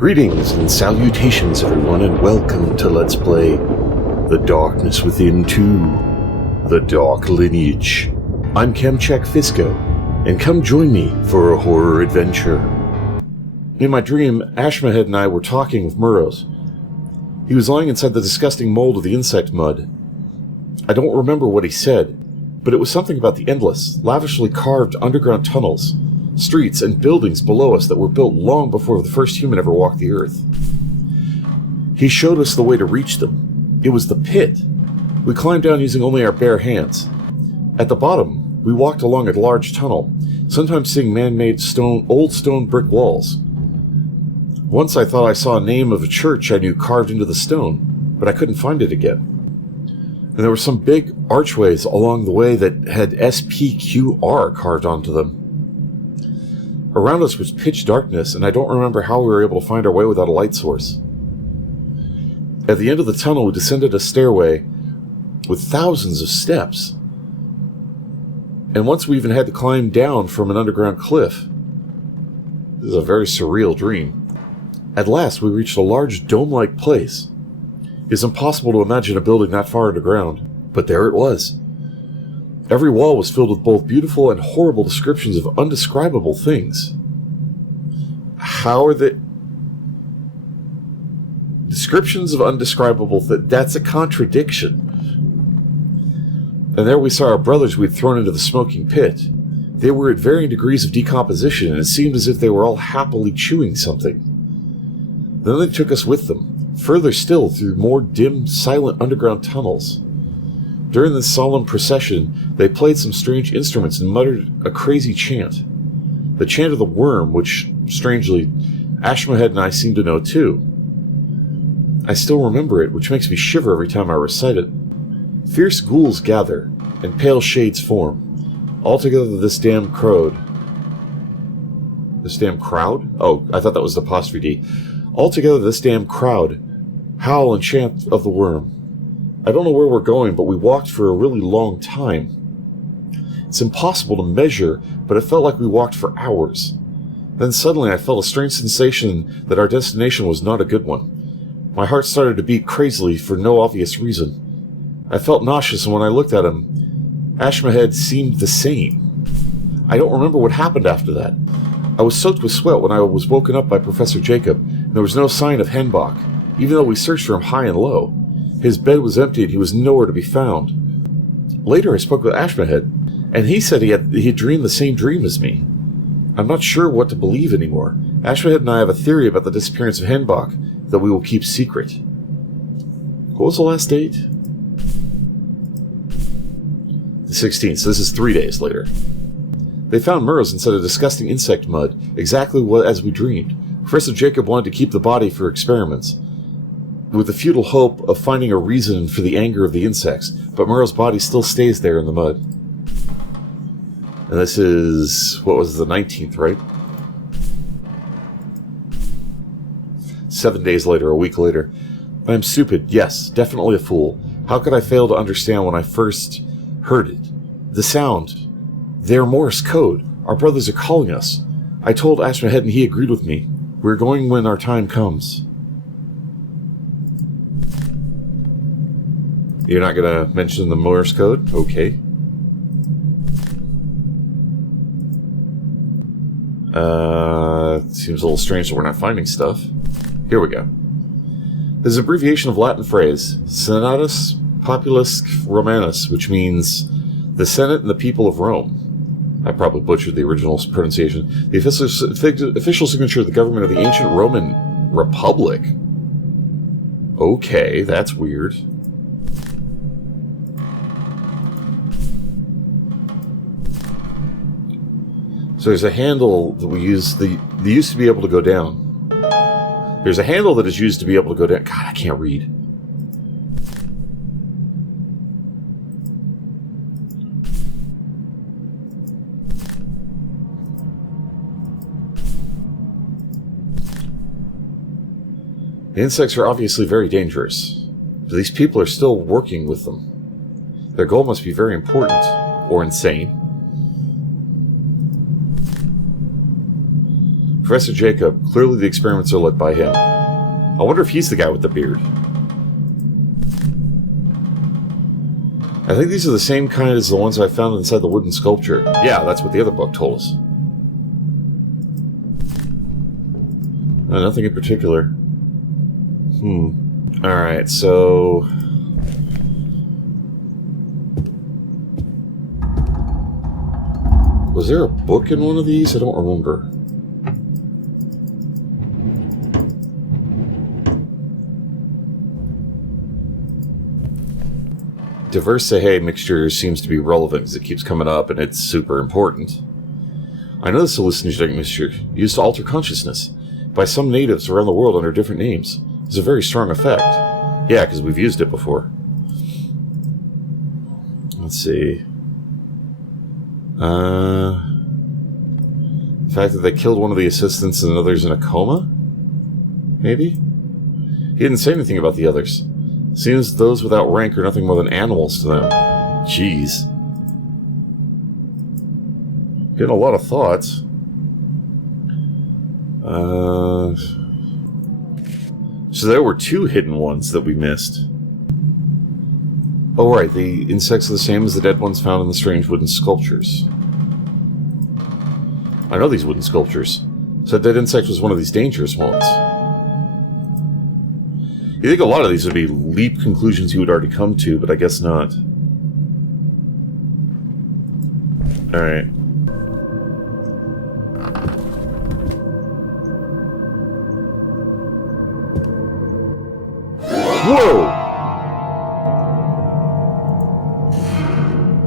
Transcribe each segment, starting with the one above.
Greetings and salutations, everyone, and welcome to Let's Play The Darkness Within 2, The Dark Lineage. I'm Chemcheck Fisco, and come join me for a horror adventure. In my dream, Ashmahead and I were talking with Murrows. He was lying inside the disgusting mold of the insect mud. I don't remember what he said, but it was something about the endless, lavishly carved underground tunnels, streets, and buildings below us that were built long before the first human ever walked the earth. He showed us the way to reach them. It was the pit. We climbed down using only our bare hands. At the bottom, we walked along a large tunnel, sometimes seeing man-made old stone brick walls. Once I thought I saw a name of a church I knew carved into the stone, but I couldn't find it again. And there were some big archways along the way that had SPQR carved onto them. Around us was pitch darkness, and I don't remember how we were able to find our way without a light source. At the end of the tunnel, we descended a stairway with thousands of steps. And once we even had to climb down from an underground cliff. This is a very surreal dream. At last, we reached a large dome-like place. It is impossible to imagine a building that far underground, but there it was. Every wall was filled with both beautiful and horrible descriptions of undescribable things. How are the... Descriptions of undescribable things? That's a contradiction. And there we saw our brothers we had thrown into the smoking pit. They were at varying degrees of decomposition, and it seemed as if they were all happily chewing something. Then they took us with them, further still through more dim, silent underground tunnels. During this solemn procession, they played some strange instruments and muttered a crazy chant. The chant of the worm, which, strangely, Ashmahead and I seem to know too. I still remember it, which makes me shiver every time I recite it. Fierce ghouls gather, and pale shades form. Altogether this damn crowd. This damn crowd? Oh, I thought that was the apostrophe D. Altogether this damn crowd howl and chant of the worm. I don't know where we're going, but we walked for a really long time. It's impossible to measure, but it felt like we walked for hours. Then suddenly I felt a strange sensation that our destination was not a good one. My heart started to beat crazily for no obvious reason. I felt nauseous, and when I looked at him, Ashmahead seemed the same. I don't remember what happened after that. I was soaked with sweat when I was woken up by Professor Jacob, and there was no sign of Henbach, even though we searched for him high and low. His bed was empty and he was nowhere to be found. Later I spoke with Ashmahead, and he said he had dreamed the same dream as me. I'm not sure what to believe anymore. Ashmahead and I have a theory about the disappearance of Henbach that we will keep secret. What was the last date? The 16th, so this is 3 days later. They found Murrows inside a disgusting insect mud, exactly as we dreamed. Professor Jacob wanted to keep the body for experiments, with the futile hope of finding a reason for the anger of the insects, but Murrow's body still stays there in the mud. And this is, what was the 19th, right? 7 days later, a week later. I am stupid, yes, definitely a fool. How could I fail to understand when I first heard it? The sound. They're Morse code. Our brothers are calling us. I told Ashmahead and he agreed with me. We're going when our time comes. You're not going to mention the Morse code? Okay. Seems a little strange that we're not finding stuff. Here we go. There's an abbreviation of Latin phrase, Senatus Populus Romanus, which means the Senate and the people of Rome. I probably butchered the original pronunciation. The official signature of the government of the ancient Roman Republic. Okay, that's weird. So there's a handle that we use, they used to be able to go down. There's a handle that is used to be able to go down. God, I can't read. The insects are obviously very dangerous, but these people are still working with them. Their goal must be very important, or insane. Professor Jacob. Clearly the experiments are led by him. I wonder if he's the guy with the beard. I think these are the same kind as the ones I found inside the wooden sculpture. Yeah, that's what the other book told us. Nothing in particular. Alright, so... Was there a book in one of these? I don't remember. Diverse Sehe mixture seems to be relevant because it keeps coming up and it's super important. I know this hallucinogenic mixture used to alter consciousness by some natives around the world under different names. It's a very strong effect. Yeah, because we've used it before. Let's see. The fact that they killed one of the assistants and another's in a coma? Maybe? He didn't say anything about the others. Seems those without rank are nothing more than animals to them. Jeez. Getting a lot of thoughts. So there were 2 hidden ones that we missed. Oh right, the insects are the same as the dead ones found in the strange wooden sculptures. I know these wooden sculptures. So that insect was one of these dangerous ones. You think a lot of these would be leap conclusions you would already come to, but I guess not. Alright. Whoa!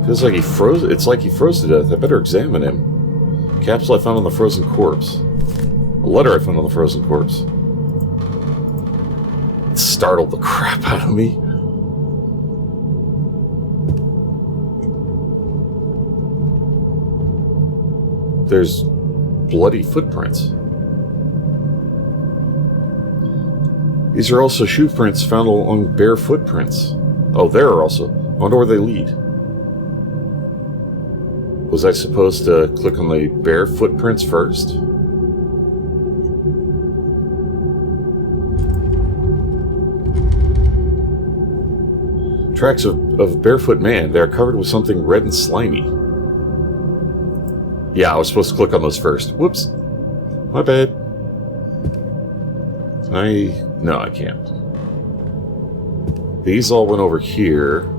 Feels like he froze. It's like he froze to death. I better examine him. Capsule I found on the frozen corpse. A letter I found on the frozen corpse. It startled the crap out of me. There's bloody footprints. These are also shoe prints found along bare footprints. Oh, there are also. I wonder where they lead. Was I supposed to click on the bare footprints first? Tracks of barefoot man. They are covered with something red and slimy. Yeah, I was supposed to click on those first. Whoops. My bad. Can I... No, I can't. These all went over here.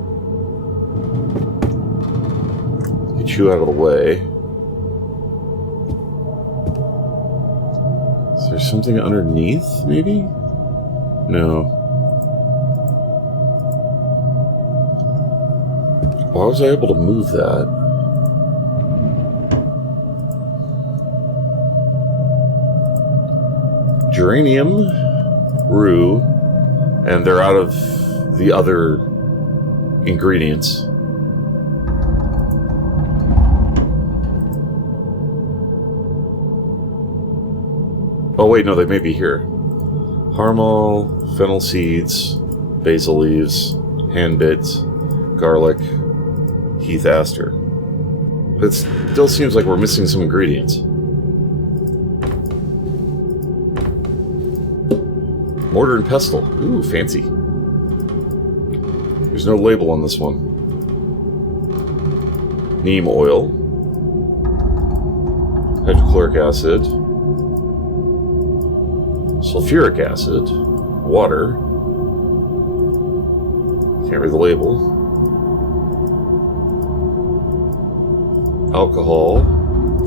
Get you out of the way. Is there something underneath, maybe? No. Why was I able to move that? Geranium, rue, and they're out of the other ingredients. Oh wait, no, they may be here. Harmol, fennel seeds, basil leaves, hand bits, garlic, heath aster. But it still seems like we're missing some ingredients. Mortar and pestle. Ooh, fancy. There's no label on this one. Neem oil. Hydrochloric acid. Sulfuric acid. Water. Can't read the label. Alcohol.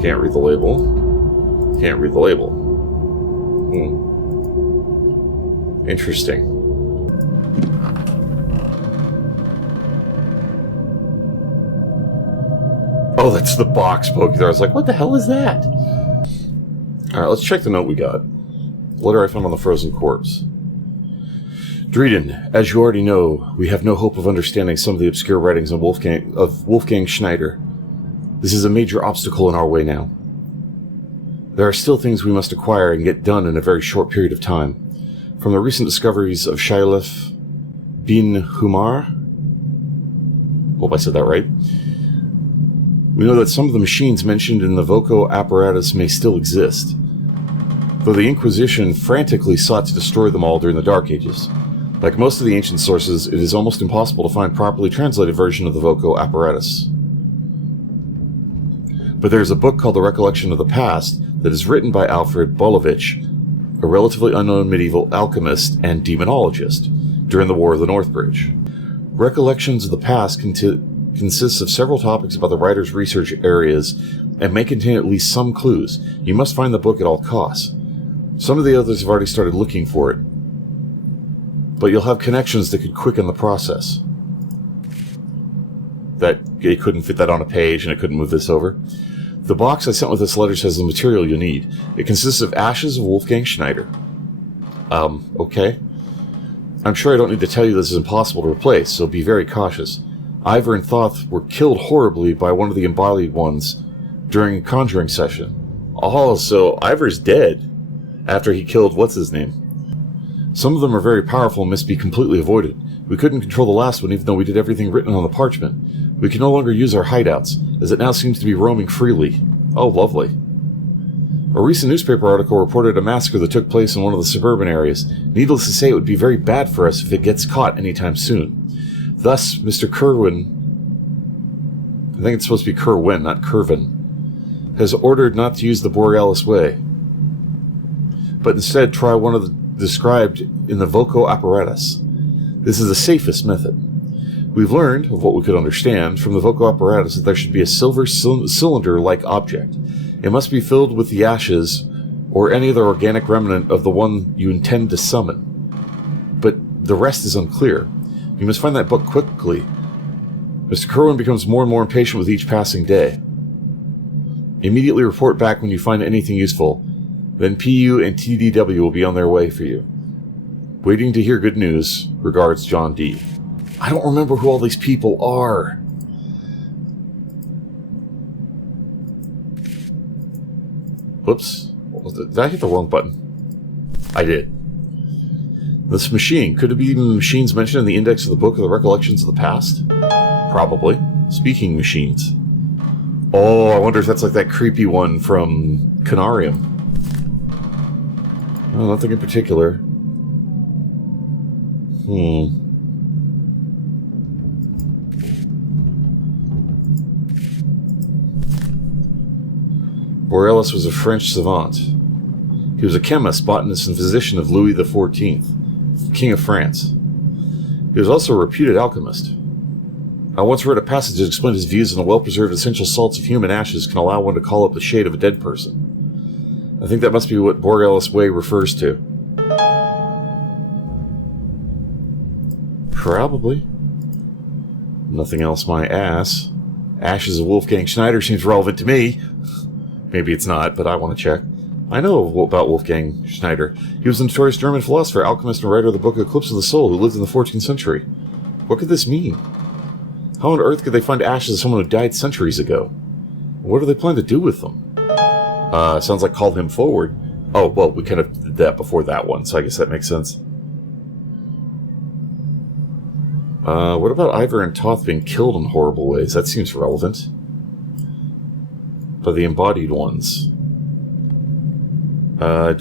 Can't read the label. Can't read the label. Interesting. Oh, that's the box poking there. I was like, what the hell is that? Alright, let's check the note we got. Letter I found on the frozen corpse. Dreden, as you already know, we have no hope of understanding some of the obscure writings of Wolfgang Schneider. This is a major obstacle in our way now. There are still things we must acquire and get done in a very short period of time. From the recent discoveries of Shailef bin Humar, hope I said that right, we know that some of the machines mentioned in the Voco apparatus may still exist. though the Inquisition frantically sought to destroy them all during the Dark Ages. Like most of the ancient sources, it is almost impossible to find a properly translated version of the voco apparatus. But there is a book called The Recollection of the Past that is written by Alfred Bolovich, a relatively unknown medieval alchemist and demonologist, during the War of the North Bridge. Recollections of the Past consists of several topics about the writer's research areas and may contain at least some clues. You must find the book at all costs. Some of the others have already started looking for it, but you'll have connections that could quicken the process. That it couldn't fit that on a page and it couldn't move this over. The box I sent with this letter says the material you need. It consists of ashes of Wolfgang Schneider. Okay. I'm sure I don't need to tell you this is impossible to replace, so be very cautious. Ivor and Thoth were killed horribly by one of the embodied ones during a conjuring session. Oh, so Ivor's dead after he killed what's-his-name. Some of them are very powerful and must be completely avoided. We couldn't control the last one even though we did everything written on the parchment. We can no longer use our hideouts, as it now seems to be roaming freely. Oh, lovely. A recent newspaper article reported a massacre that took place in one of the suburban areas. Needless to say, it would be very bad for us if it gets caught anytime soon. Thus, Mr. Kerwin, I think it's supposed to be Kerwin, not Kervin, has ordered not to use the Borealis Way, but instead try one of the described in the voco apparatus. This is the safest method. We've learned, of what we could understand, from the voco apparatus that there should be a silver cylinder-like object. It must be filled with the ashes or any other organic remnant of the one you intend to summon. But the rest is unclear. You must find that book quickly. Mr. Kerwin becomes more and more impatient with each passing day. Immediately report back when you find anything useful. Then PU and TDW will be on their way for you. Waiting to hear good news. Regards, John D. I don't remember who all these people are. Whoops. Did I hit the wrong button? I did. This machine. Could it be the machines mentioned in the index of the Book of the Recollections of the Past? Probably. Speaking machines. Oh, I wonder if that's like that creepy one from Canarium. Oh, nothing in particular. Borealis was a French savant. He was a chemist, botanist, and physician of Louis XIV, King of France. He was also a reputed alchemist. I once read a passage that explained his views on the well-preserved essential salts of human ashes can allow one to call up the shade of a dead person. I think that must be what Borealis Way refers to. Probably. Nothing else my ass. Ashes of Wolfgang Schneider seems relevant to me. Maybe it's not, but I want to check. I know about Wolfgang Schneider. He was a notorious German philosopher, alchemist, and writer of the book Eclipse of the Soul, who lived in the 14th century. What could this mean? How on earth could they find ashes of someone who died centuries ago? What do they plan to do with them? Sounds like call him forward. Oh, well, we kind of did that before that one, so I guess that makes sense. What about Ivor and Toth being killed in horrible ways? That seems relevant. By the embodied ones. Let's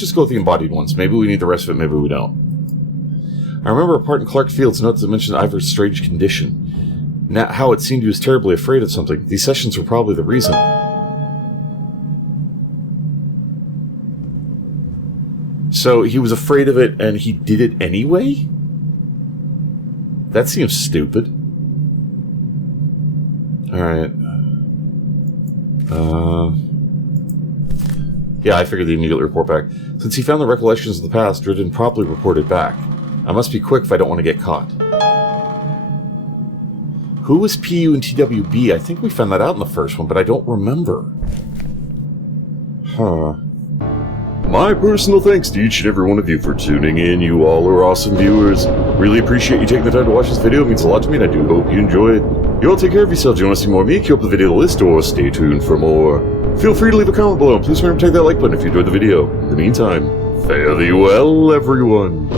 just go with the embodied ones. Maybe we need the rest of it, maybe we don't. I remember a part in Clark Field's notes that mentioned Ivor's strange condition. How it seemed he was terribly afraid of something. These sessions were probably the reason. So he was afraid of it and he did it anyway? That seems stupid. Alright. Yeah, I figured the immediate report back. Since he found the recollections of the past, Dridden promptly reported back. I must be quick if I don't want to get caught. Who was PU and TWB? I think we found that out in the first one, but I don't remember. Huh. My personal thanks to each and every one of you for tuning in. You all are awesome viewers. Really appreciate you taking the time to watch this video. It means a lot to me, and I do hope you enjoy it. You all take care of yourselves. You want to see more of me? Keep up the video list or stay tuned for more. Feel free to leave a comment below, and please remember to take that like button if you enjoyed the video. In the meantime, fare thee well, everyone.